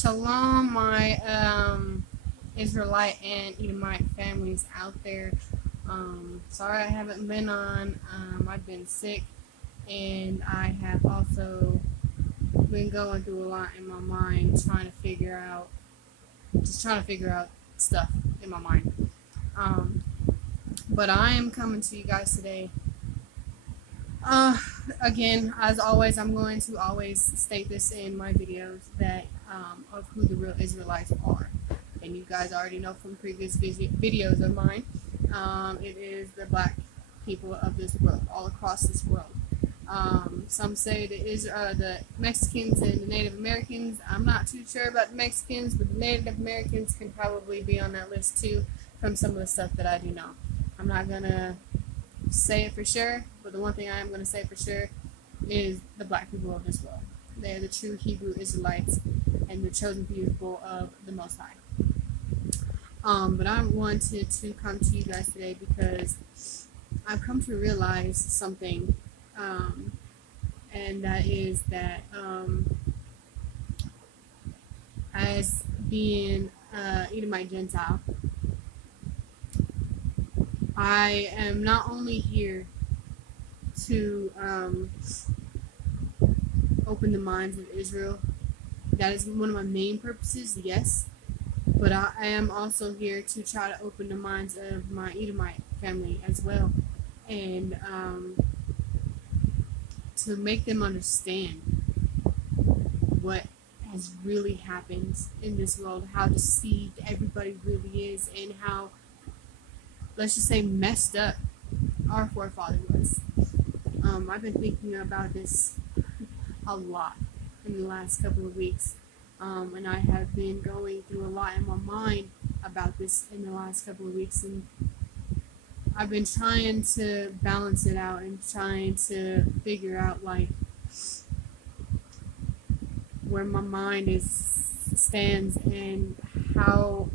Shalom, my Israelite and Edomite families out there. Sorry I haven't been on. I've been sick, and I have also been going through a lot in my mind, just trying to figure out stuff in my mind. But I am coming to you guys today. Again, as always, I'm going to always state this in my videos that of who the real Israelites are. And you guys already know from previous videos of mine, it is the black people of this world, all across this world. Some say the Mexicans and the Native Americans. I'm not too sure about the Mexicans, but the Native Americans can probably be on that list too from some of the stuff that I do know. I'm not going to say it for sure, but the one thing I am going to say for sure is the black people of this world. They are the true Hebrew Israelites and the chosen people of the Most High. But I wanted to come to you guys today because I've come to realize something, and that is that as being Edomite Gentile, I am not only here to open the minds of Israel. That is one of my main purposes, yes. But I am also here to try to open the minds of my Edomite family as well. And to make them understand what has really happened in this world, how deceived everybody really is, and how, let's just say, messed up our forefather was. I've been thinking about this a lot in the last couple of weeks, and I have been going through a lot in my mind about this in the last couple of weeks, and I've been trying to balance it out and trying to figure out like where my mind stands and how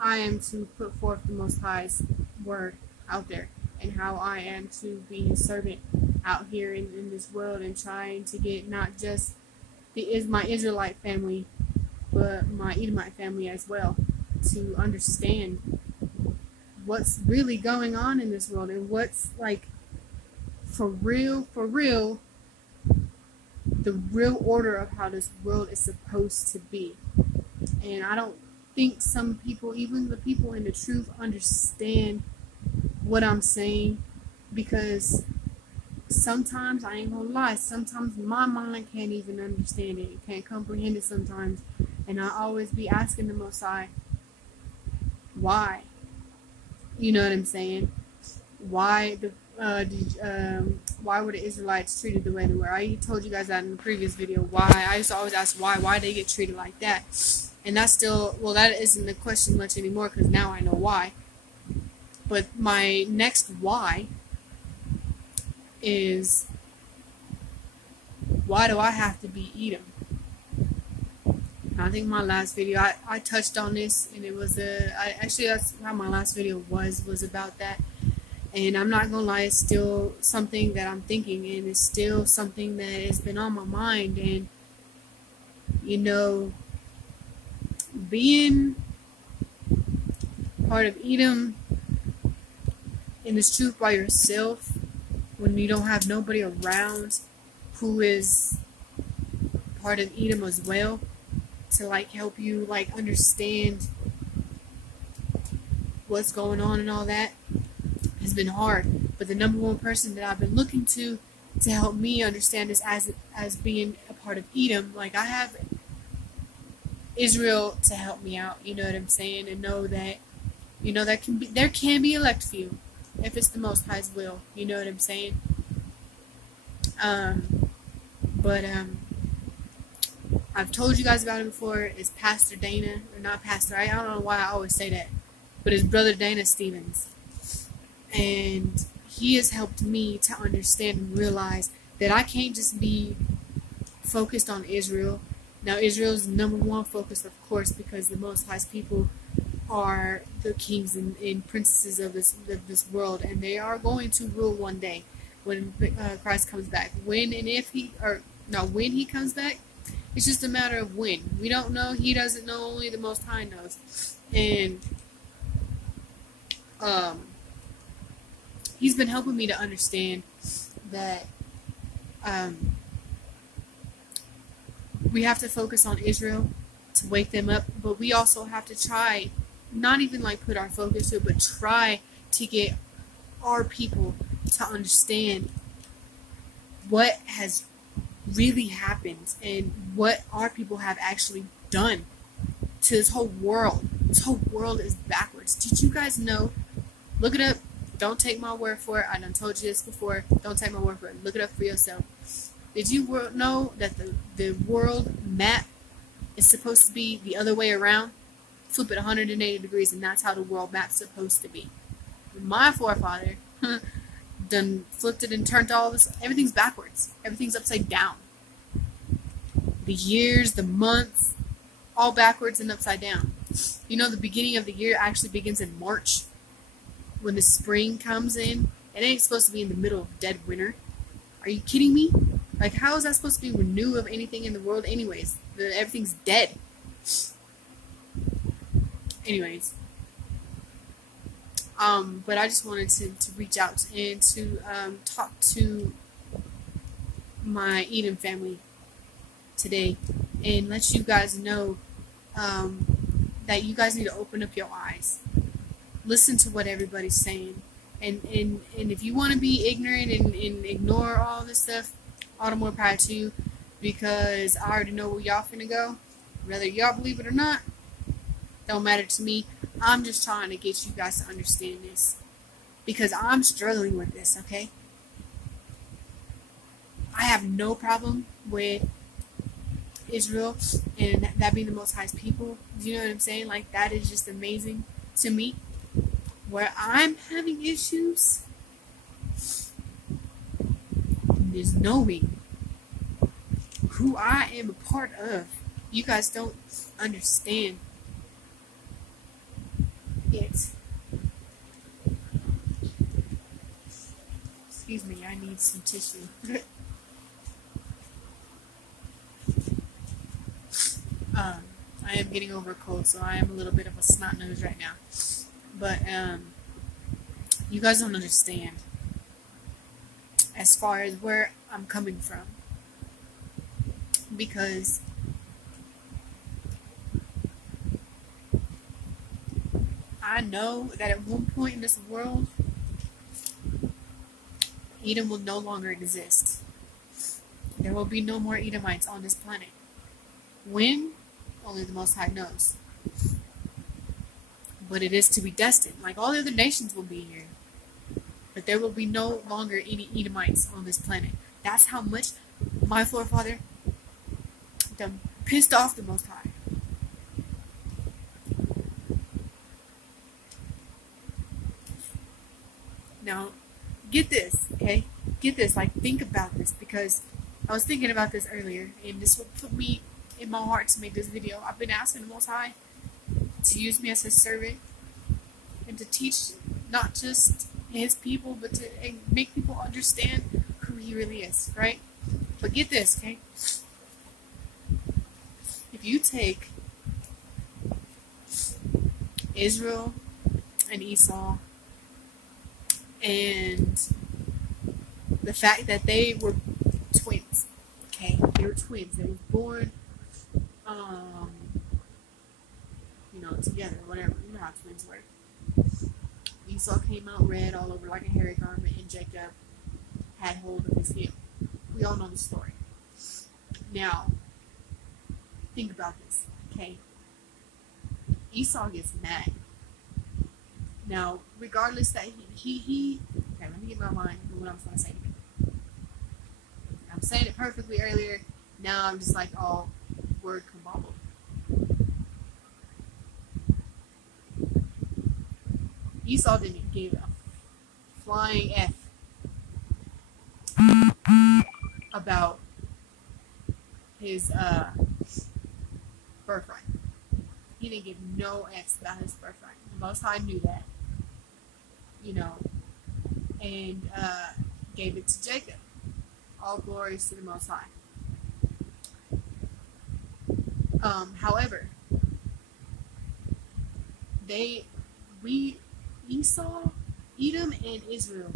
I am to put forth the Most High's word out there, and how I am to be His servant out here in this world, and trying to get not just my Israelite family, but my Edomite family as well, to understand what's really going on in this world, and what's like for real, the real order of how this world is supposed to be. And I don't think some people, even the people in the truth, understand what I'm saying, because sometimes, I ain't gonna lie, sometimes my mind can't even understand it. It can't comprehend it sometimes. And I always be asking the Most High, why? You know what I'm saying? Why why were the Israelites treated the way they were? I told you guys that in the previous video. Why? I used to always ask why they get treated like that. And that's still, well, that isn't the question much anymore, because now I know why. But my next why is, why do I have to be Edom? I think my last video, I touched on this, and it was actually that's how my last video was about that. And I'm not gonna lie, it's still something that I'm thinking, and it's still something that has been on my mind. And you know, being part of Edom in this truth by yourself, when you don't have nobody around who is part of Edom as well, to like help you like understand what's going on and all that, has been hard. But the number one person that I've been looking to help me understand this as being a part of Edom, like I have Israel to help me out, you know what I'm saying, and know that, you know, there can be elect few if it's the Most High's will, you know what I'm saying. I've told you guys about it before. It's Pastor Dana, or not Pastor, I don't know why I always say that, but it's Brother Dana Stevens. And he has helped me to understand and realize that I can't just be focused on Israel. Now, Israel's number one focus, of course, because the Most High's people are the kings and princesses of this world, and they are going to rule one day when Christ comes back. When he comes back, It's just a matter of when. We don't know. He doesn't know. Only the Most High knows. And he's been helping me to understand that we have to focus on Israel to wake them up, but we also have to try, not even like put our focus to it, but try to get our people to understand what has really happened and what our people have actually done to this whole world. This whole world is backwards. Did you guys know? Look it up. Don't take my word for it. I done told you this before. Don't take my word for it. Look it up for yourself. Did you know that the world map is supposed to be the other way around? Flip it 180 degrees, and that's how the world map's supposed to be. My forefather done flipped it and turned all this. Everything's backwards. Everything's upside down. The years, the months, all backwards and upside down. You know, the beginning of the year actually begins in March, when the spring comes in. It ain't supposed to be in the middle of dead winter. Are you kidding me? Like, how is that supposed to be renew of anything in the world anyways? Everything's dead. Anyways. But I just wanted to reach out and to talk to my Edom family today and let you guys know that you guys need to open up your eyes. Listen to what everybody's saying. And if you want to be ignorant and ignore all this stuff, all the more power to you, because I already know where y'all finna go. Whether y'all believe it or not, don't matter to me. I'm just trying to get you guys to understand this, because I'm struggling with this, okay? I have no problem with Israel and that being the Most High's people. Do you know what I'm saying? Like, that is just amazing to me. Where I'm having issues is knowing who I am a part of. You guys don't understand it. Excuse me, I need some tissue. I am getting over a cold, so I am a little bit of a snot nose right now. But you guys don't understand as far as where I'm coming from, because I know that at one point in this world, Edom will no longer exist. There will be no more Edomites on this planet. When? Only the Most High knows. But it is to be destined. Like, all the other nations will be here, but there will be no longer any Edomites on this planet. That's how much my forefather done pissed off the Most High. Now, get this, okay? Get this. Like, think about this, because I was thinking about this earlier, and this will put me in my heart to make this video. I've been asking the Most High to use me as his servant and to teach not just his people, but to make people understand who he really is, right? But get this, okay? If you take Israel and Esau and the fact that they were twins, okay? They were twins. They were born together, whatever. You know how twins work. Esau came out red all over like a hairy garment, and Jacob had hold of his heel. We all know the story. Now, think about this, okay? Esau gets mad. Now, regardless that he okay, let me get my mind on what I'm trying to say. I'm saying it perfectly earlier. Now I'm just like all word kabobbled. Esau didn't give a flying F about his birthright. He didn't give no F's about his birthright. The Most High knew that, and gave it to Jacob. All glories to the Most High. However, Esau, Edom, and Israel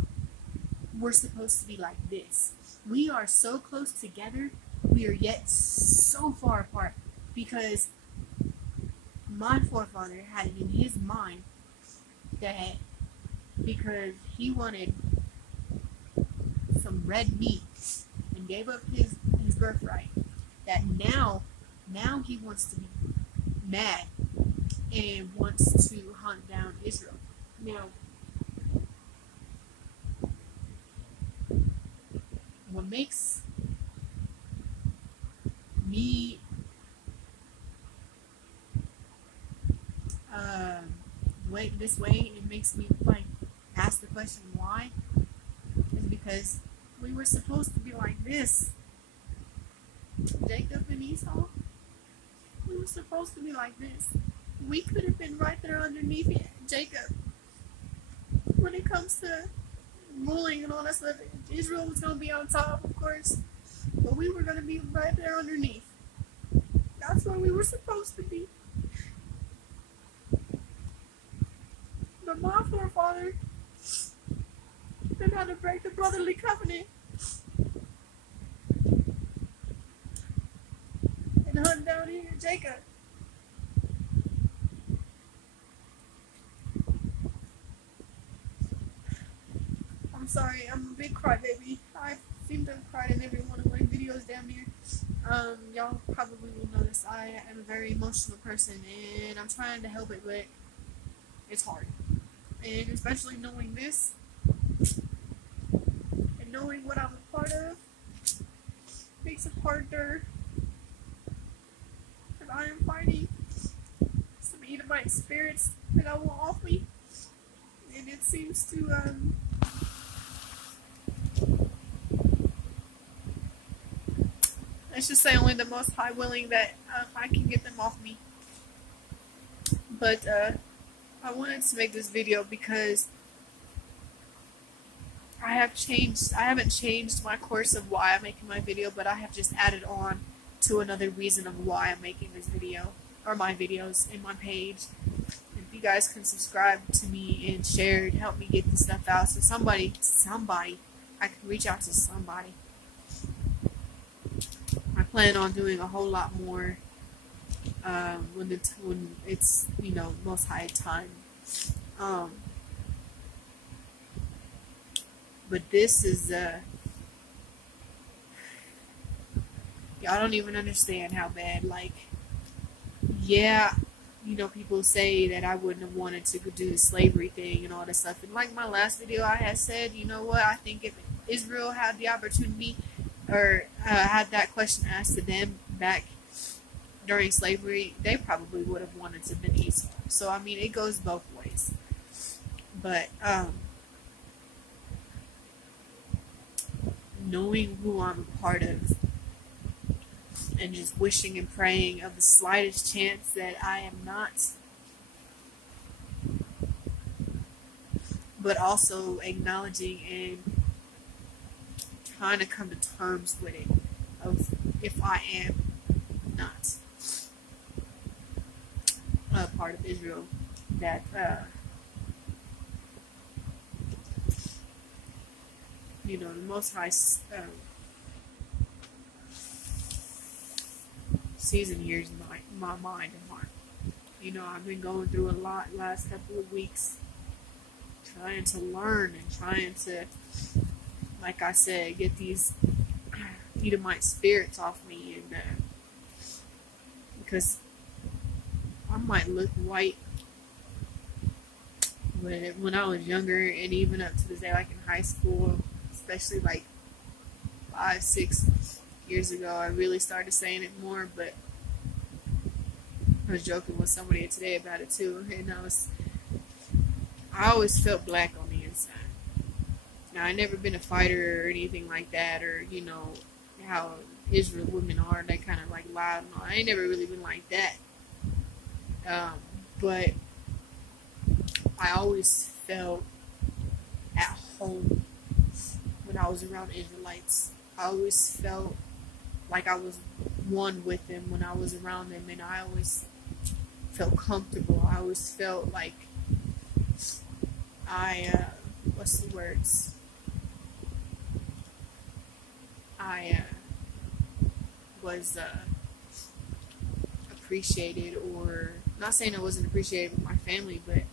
were supposed to be like this. We are so close together, we are yet so far apart, because my forefather had it in his mind that because he wanted some red meat and gave up his birthright, that now he wants to be mad and wants to hunt down Israel. Now, what makes me this way, it makes me like ask the question why, is because we were supposed to be like this. Jacob and Esau, we were supposed to be like this. We could have been right there underneath Jacob when it comes to ruling and all that stuff. Israel was going to be on top, of course, but we were going to be right there underneath. That's where we were supposed to be. But my forefather didn't have to break the brotherly covenant and hunt down here Jacob. I'm sorry, I'm a big crybaby. I seem to have cried in every one of my videos damn near. Y'all probably will notice I am a very emotional person, and I'm trying to help it, but it's hard. And especially knowing this, and knowing what I'm a part of, makes it harder. And I am fighting some Edomite spirits that I want off me, and it seems to let's just say only the Most High willing that I can get them off me. But I wanted to make this video because I haven't changed my course of why I'm making my video, but I have just added on to another reason of why I'm making this video, or my videos in my page. If you guys can subscribe to me and share and help me get this stuff out, so somebody, I can reach out to somebody. I plan on doing a whole lot more when it's, you know, Most High time. But this is y'all don't even understand how bad. Like, yeah, you know, people say that I wouldn't have wanted to do the slavery thing and all that stuff. And like my last video, I had said, you know what, I think if Israel had the opportunity, or had that question asked to them back during slavery, they probably would have wanted to be Esau. So I mean, it goes both ways. But knowing who I'm a part of, and just wishing and praying of the slightest chance that I am not, but also acknowledging and trying to come to terms with it, of if I am not a part of Israel, that you know, the Most High sees and hears my mind and heart. You know, I've been going through a lot last couple of weeks, trying to learn and trying to, like I said, get these Edomite spirits off me, and because I might look white, but when I was younger, and even up to this day, like in high school, especially like 5-6 years ago, I really started saying it more. But I was joking with somebody today about it too, and I always felt black on the inside. Now, I never been a fighter or anything like that, or you know how Israel women are, they kind of like loud and all. I ain't never really been like that. But I always felt at home when I was around Israelites. I always felt like I was one with them when I was around them, and I always felt comfortable. I always felt like what's the words? I was appreciated, or not saying I wasn't appreciated with my family, but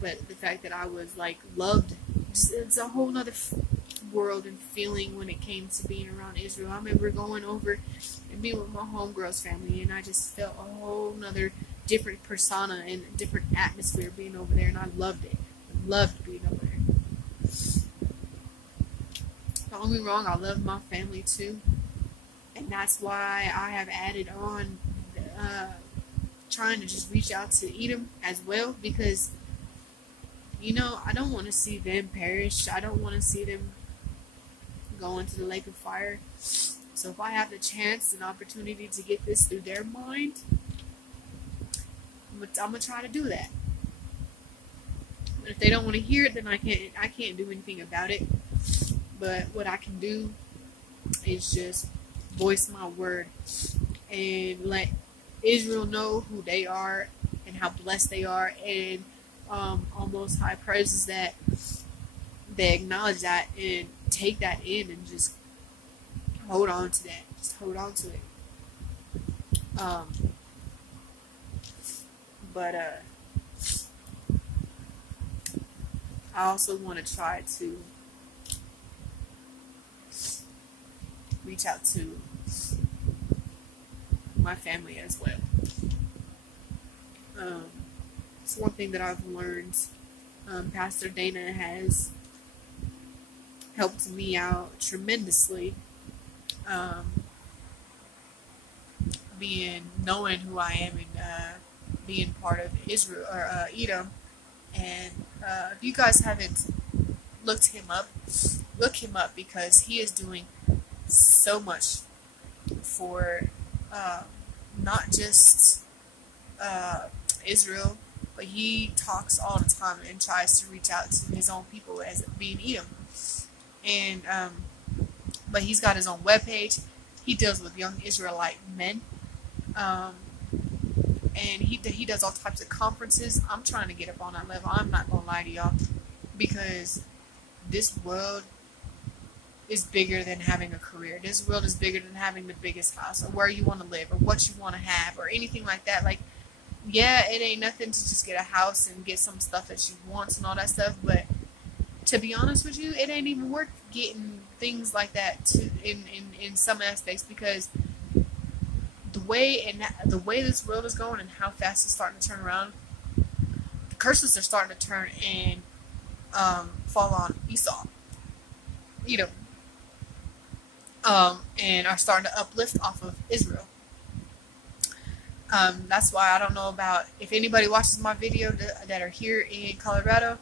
the fact that I was like loved. It's a whole nother world and feeling when it came to being around Israel. I remember going over and being with my homegirl's family, and I just felt a whole nother different persona and different atmosphere being over there, and I loved it. I loved being over there. Don't get me wrong, I love my family too, and that's why I have added on trying to just reach out to Edom as well, because you know, I don't want to see them perish. I don't want to see them go into the lake of fire. So if I have the chance and opportunity to get this through their mind, I'm gonna try to do that. But if they don't want to hear it, then I can't do anything about it. But what I can do is just voice my word and let Israel know who they are and how blessed they are, and on Most High praises that they acknowledge that and take that in and just hold on to that. Just hold on to it. But I also want to try to reach out to my family as well. It's one thing that I've learned. Pastor Dana has helped me out tremendously. Knowing who I am and being part of Israel or Edom. And if you guys haven't looked him up, look him up, because he is doing so much for not just Israel, but he talks all the time and tries to reach out to his own people as being Edom. And but he's got his own webpage. He deals with young Israelite men, and he does all types of conferences. I'm trying to get up on that level. I'm not gonna lie to y'all, because this world is bigger than having a career. This world is bigger than having the biggest house, or where you want to live, or what you want to have, or anything like that. Like, yeah, it ain't nothing to just get a house and get some stuff that you want and all that stuff, but to be honest with you, it ain't even worth getting things like that in some aspects, because the way this world is going and how fast it's starting to turn around, the curses are starting to turn and fall on Edom, and are starting to uplift off of Israel. That's why I don't know about if anybody watches my video that are here in Colorado,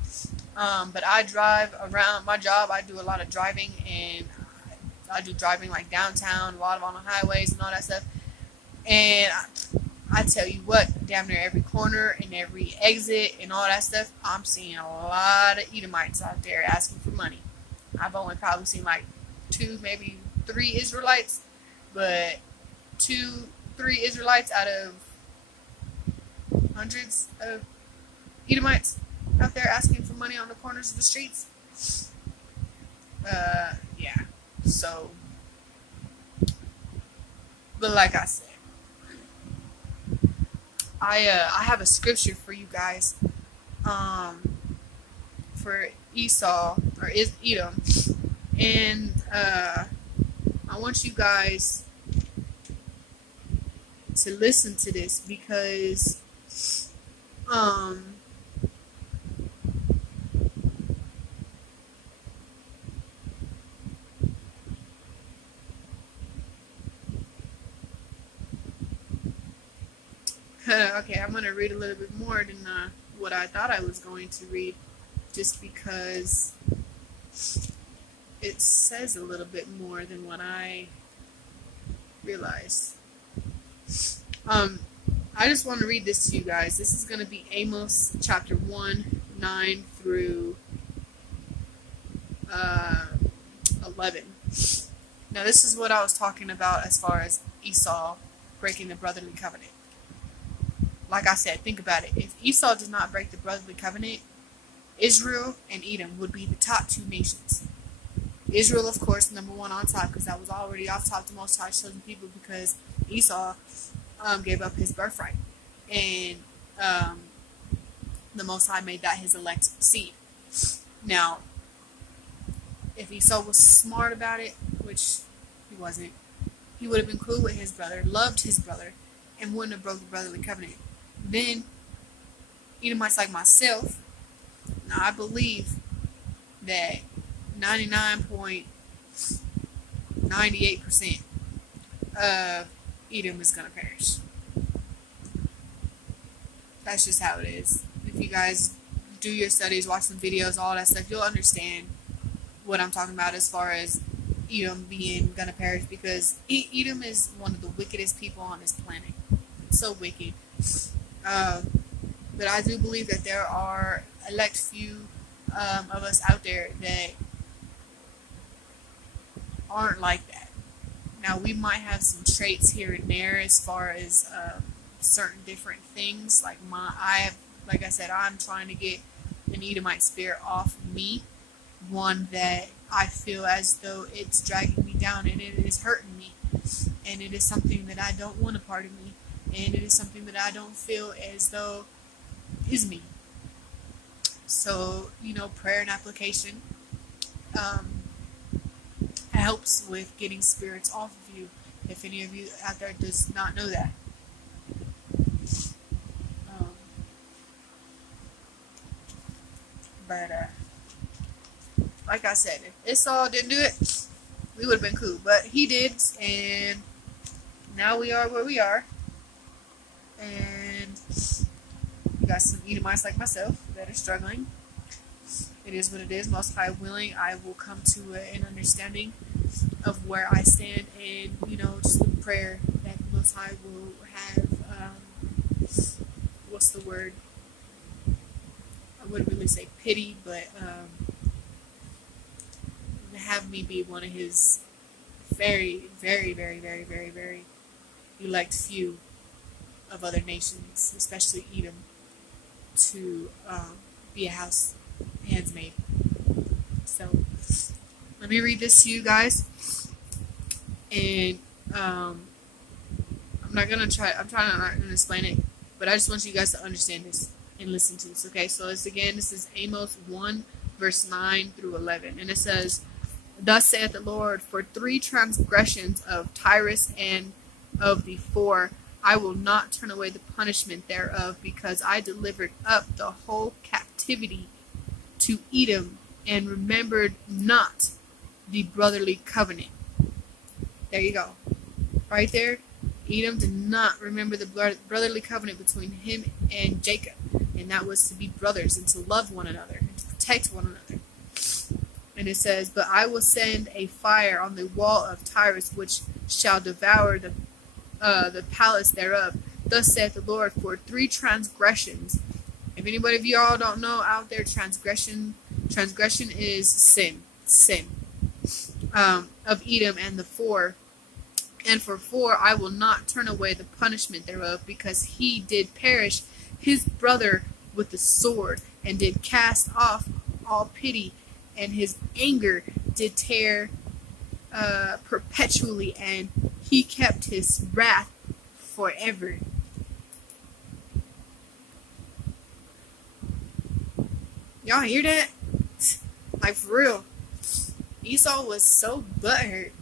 but I drive around my job. I do a lot of driving, and I do driving like downtown, a lot of on the highways and all that stuff. And I tell you what, damn near every corner and every exit and all that stuff, I'm seeing a lot of Edomites out there asking for money. I've only probably seen like 2, maybe 3 Israelites, but 2-3 Israelites out of hundreds of Edomites out there asking for money on the corners of the streets. Yeah. So, but like I said, I have a scripture for you guys, for Esau or Edom, and I want you guys to listen to this, because okay, I'm going to read a little bit more than what I thought I was going to read, just because it says a little bit more than what I realized. I just want to read this to you guys. This is going to be Amos chapter 1, 9 through 11. Now this is what I was talking about as far as Esau breaking the brotherly covenant. Like I said, think about it. If Esau does not break the brotherly covenant, Israel and Edom would be the top two nations. Israel, of course, number one on top, because that was already off top the Most High chosen people, because Esau gave up his birthright. And the Most High made that his elect seed. Now, if Esau was smart about it, which he wasn't, he would have been cool with his brother, loved his brother, and wouldn't have broke the brotherly covenant. Then, Edomites like myself, now I believe that 99.98% of Edom is going to perish. That's just how it is. If you guys do your studies, watch some videos, all that stuff, you'll understand what I'm talking about as far as Edom being going to perish, because Edom is one of the wickedest people on this planet. It's so wicked. But I do believe that there are elect few of us out there that aren't like that. Now, we might have some traits here and there as far as certain different things. Like like I said, I'm trying to get an Edomite spirit off of me. One that I feel as though it's dragging me down and it is hurting me. And it is something that I don't want a part of me. And it is something that I don't feel as though is me. So, prayer and application helps with getting spirits off of you, if any of you out there does not know that. But like I said, if Esau didn't do it, we would have been cool. But he did, and now we are where we are. And you got some Edomites like myself that are struggling. It is what it is. Most High willing, I will come to an understanding of where I stand, and just the prayer that Most High will have. What's the word? I wouldn't really say pity, but have me be one of his very, very, very, very, very, very elect few of other nations, especially Edom, to be a house handsmaid. So let me read this to you guys, and I'm trying not to explain it, but I just want you guys to understand this and listen to this. Okay, so this is Amos 1 verse 9 through 11, and it says, "Thus saith the Lord, for 3 transgressions of Tyrus and of the 4, I will not turn away the punishment thereof, because I delivered up the whole captivity to Edom, and remembered not the brotherly covenant." There you go. Right there. Edom did not remember the brotherly covenant between him and Jacob, and that was to be brothers and to love one another and to protect one another. And it says, "But I will send a fire on the wall of Tyrus, which shall devour the palace thereof. Thus saith the Lord, for 3 transgressions." If anybody of y'all don't know out there, transgression is sin. Of Edom and the 4. And for 4, I will not turn away the punishment thereof, because he did perish his brother with the sword, and did cast off all pity, and his anger did tear perpetually, and he kept his wrath forever. Y'all hear that? Like, for real. Esau was so butthurt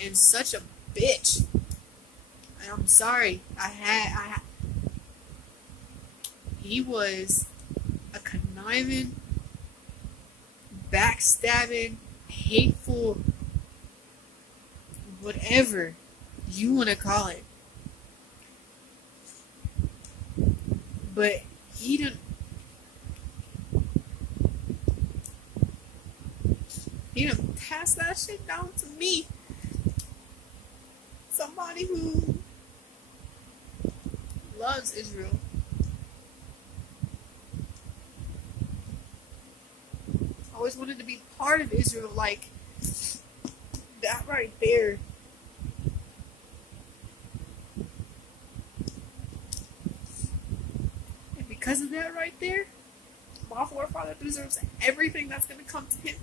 and such a bitch. I'm sorry. He was a conniving, backstabbing, hateful, whatever you want to call it. But he didn't pass that shit down to me. Somebody who loves Israel. Always wanted to be part of Israel, like that right there, and because of that right there, my forefather deserves everything that's going to come to him.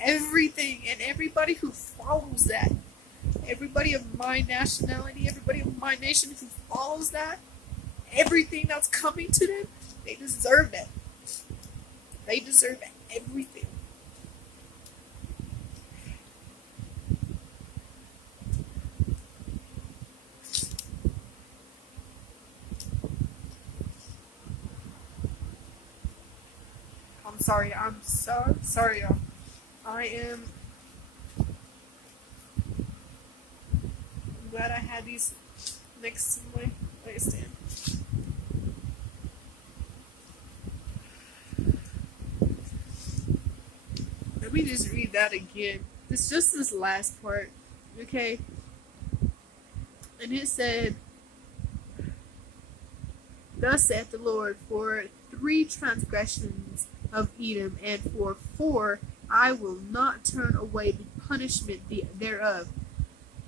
Everything, and everybody who follows that, everybody of my nationality, everybody of my nation who follows that, everything that's coming to them, they deserve it. They deserve everything. I'm sorry. I'm so sorry, y'all. I'm glad I had these next to my nightstand. Let me just read that again. It's just this last part, okay? And it said, "Thus saith the Lord, for 3 transgressions of Edom, and for 4 I will not turn away the punishment thereof."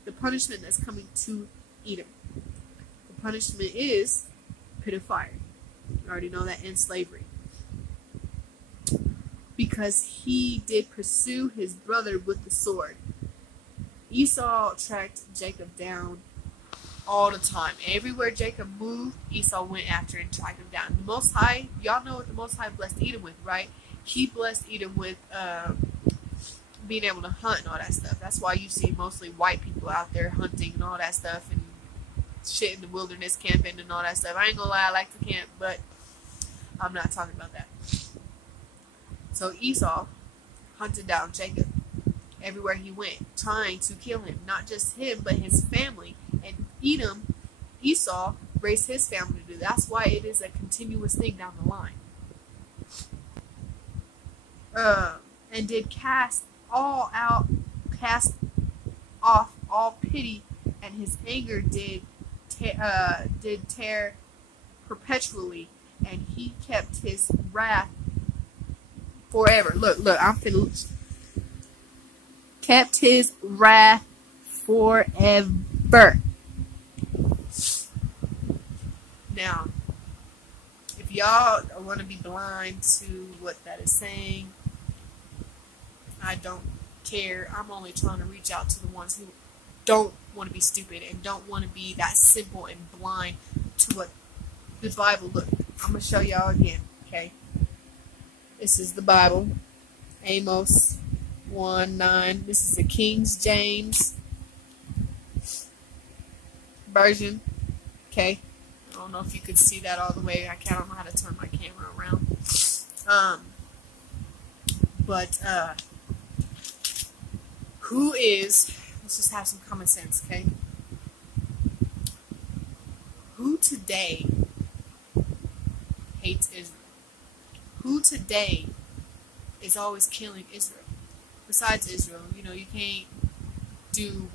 The punishment that's coming to Edom. The punishment is pit of fire. You already know that, and slavery. Because he did pursue his brother with the sword. Esau tracked Jacob down all the time. Everywhere Jacob moved, Esau went after and tracked him down. The Most High, y'all know what the Most High blessed Edom with, right? He blessed Edom with being able to hunt and all that stuff. That's why you see mostly white people out there hunting and all that stuff, and shit in the wilderness camping and all that stuff. I ain't gonna lie, I like to camp, but I'm not talking about that. So Esau hunted down Jacob everywhere he went, trying to kill him. Not just him, but his family. And Esau raised his family to do. That's why it is a continuous thing down the line. And did cast off all pity, and his anger did tear perpetually, and he kept his wrath forever. Look, I'm finna kept his wrath forever. Now, if y'all want to be blind to what that is saying, I don't care. I'm only trying to reach out to the ones who don't want to be stupid and don't want to be that simple and blind to what the Bible looks. I'm going to show y'all again, okay? This is the Bible. Amos 1:9. This is the King James version, okay? I don't know if you could see that all the way. I don't know how to turn my camera around. Let's just have some common sense, okay? Who today hates Israel? Who today is always killing Israel? Besides Israel, you can't do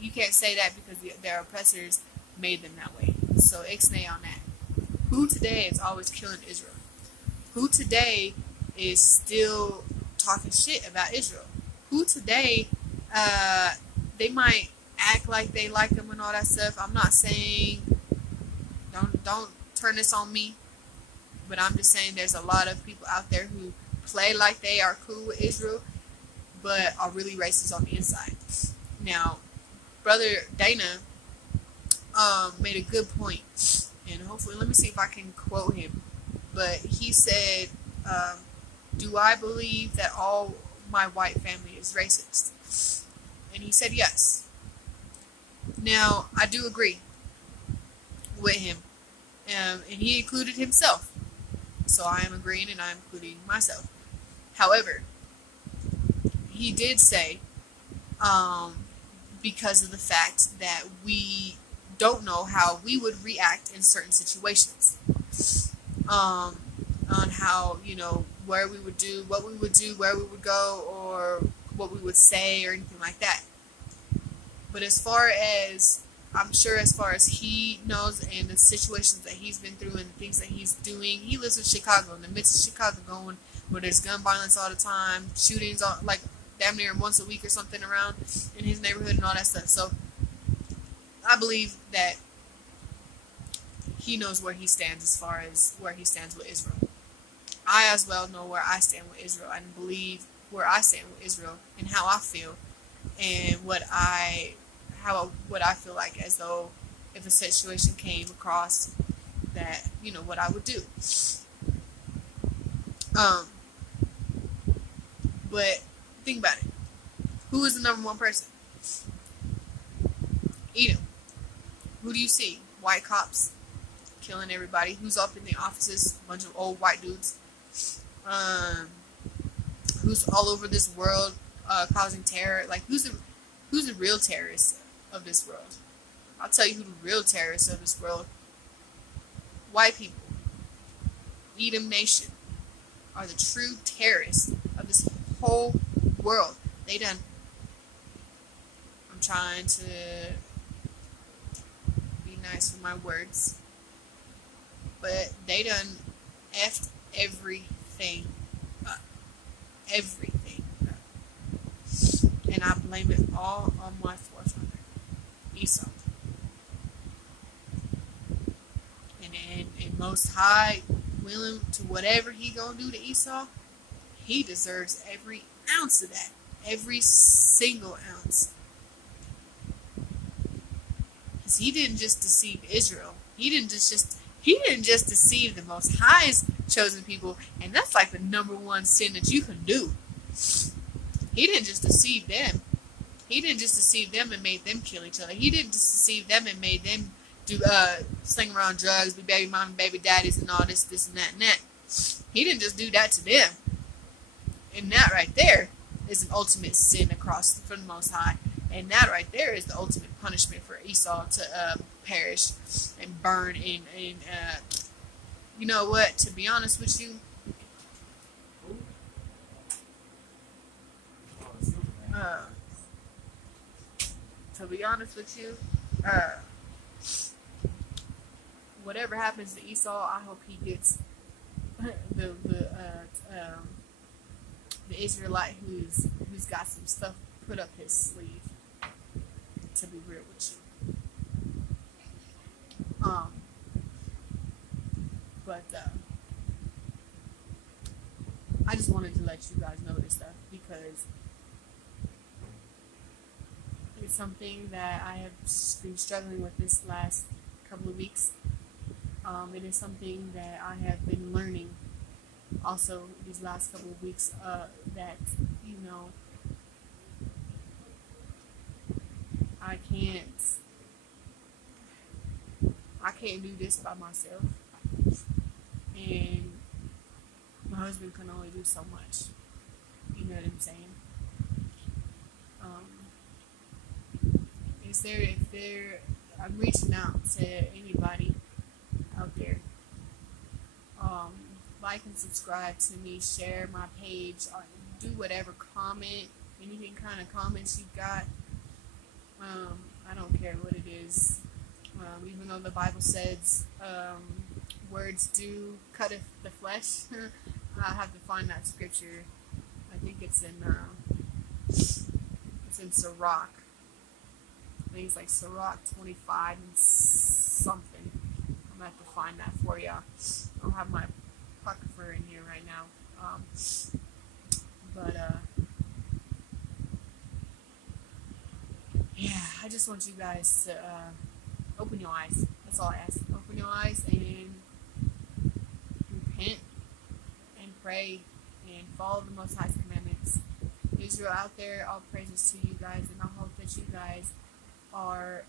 you can't say that because their oppressors made them that way. So ixnay on that. Who today is always killing Israel? Who today is still talking shit about Israel? Who today, they might act like they like them and all that stuff. I'm not saying, don't turn this on me, but I'm just saying there's a lot of people out there who play like they are cool with Israel, but are really racist on the inside. Now, Brother Dana made a good point, and hopefully, let me see if I can quote him, but he said, do I believe that all my white family is racist? And he said yes. Now, I do agree with him, and he included himself, so I am agreeing and I am including myself. However, he did say, because of the fact that we don't know how we would react in certain situations, on how, where we would do, what we would do, where we would go, or what we would say, or anything like that. But I'm sure as far as he knows and the situations that he's been through and the things that he's doing, he lives in Chicago, in the midst of Chicago, where there's gun violence all the time, shootings, like damn near once a week or something around in his neighborhood and all that stuff. So I believe that he knows where he stands as far as where he stands with Israel. I as well know where I stand with Israel and believe where I stand with Israel and how I feel and what I feel like, as though if a situation came across that, you know, what I would do. But think about it. Who is the number one person? Edom. Who do you see? White cops killing everybody. Who's up in the offices? A bunch of old white dudes. Who's all over this world causing terror? Like, who's the real terrorist of this world? I'll tell you who the real terrorists of this world. White people. Edom Nation are the true terrorists of this whole world. They done. I'm trying to be nice with my words, but they done effed everything up. Everything up. And I blame it all on my forefather, Esau. And Most High, willing to whatever he gonna do to Esau, he deserves every ounce of that. Every single ounce. Because he didn't just deceive Israel. He didn't just deceive the Most High's chosen people, and that's like the number one sin that you can do. He didn't just deceive them. He didn't just deceive them and made them kill each other. He didn't just deceive them and made them do sling around drugs, be baby mom and baby daddies and all this and that and that. He didn't just do that to them. And that right there is an ultimate sin across from the Most High. And that right there is the ultimate punishment for Esau to perish and burn. And you know what? To be honest with you, whatever happens to Esau, I hope he gets the Israelite who's got some stuff put up his sleeve. To be real with you, but I just wanted to let you guys know this stuff because it's something that I have been struggling with this last couple of weeks. It is something that I have been learning also these last couple of weeks, that, you know, I can't do this by myself, and my husband can only do so much. You know what I'm saying? I'm reaching out to anybody out there. Like and subscribe to me, share my page, or do whatever, comment, anything kind of comments you got. I don't care what it is. Even though the Bible says words do cutteth the flesh, I have to find that scripture. I think it's in Sirach. I think it's like Sirach 25 and something. I'm gonna have to find that for y'all. I don't have my apocrypha in here right now. Yeah, I just want you guys to open your eyes. That's all I ask. Open your eyes and repent and pray and follow the Most High's commandments. Israel out there, all praises to you guys, and I hope that you guys are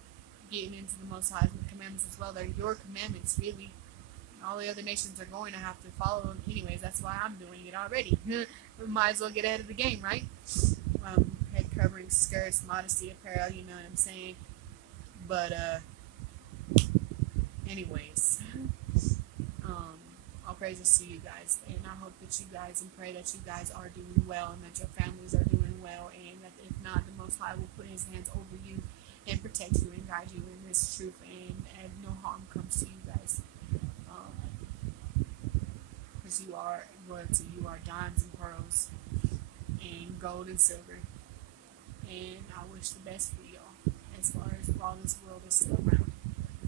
getting into the Most High's commandments as well. They're your commandments, really. All the other nations are going to have to follow them anyways. That's why I'm doing it already. We might as well get ahead of the game, right? Head covering, skirts, modesty, apparel, you know what I'm saying? But, anyways, all praises to you guys, and I hope that you guys, and pray that you guys are doing well, and that your families are doing well, and that if not, the Most High will put his hands over you and protect you and guide you in this truth, and no harm comes to you guys. Because you are royalty, you are diamonds and pearls, and gold and silver. And I wish the best for y'all as far as while this world is still around.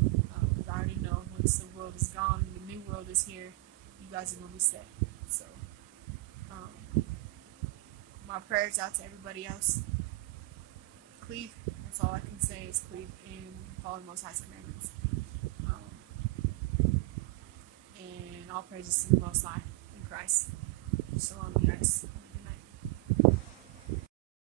Because I already know once the world is gone and the new world is here, you guys are going to be set. So, my prayers out to everybody else. Cleave. That's all I can say is cleave and follow the Most High's commandments. And all praises to the Most High in Christ. Shalom, you guys.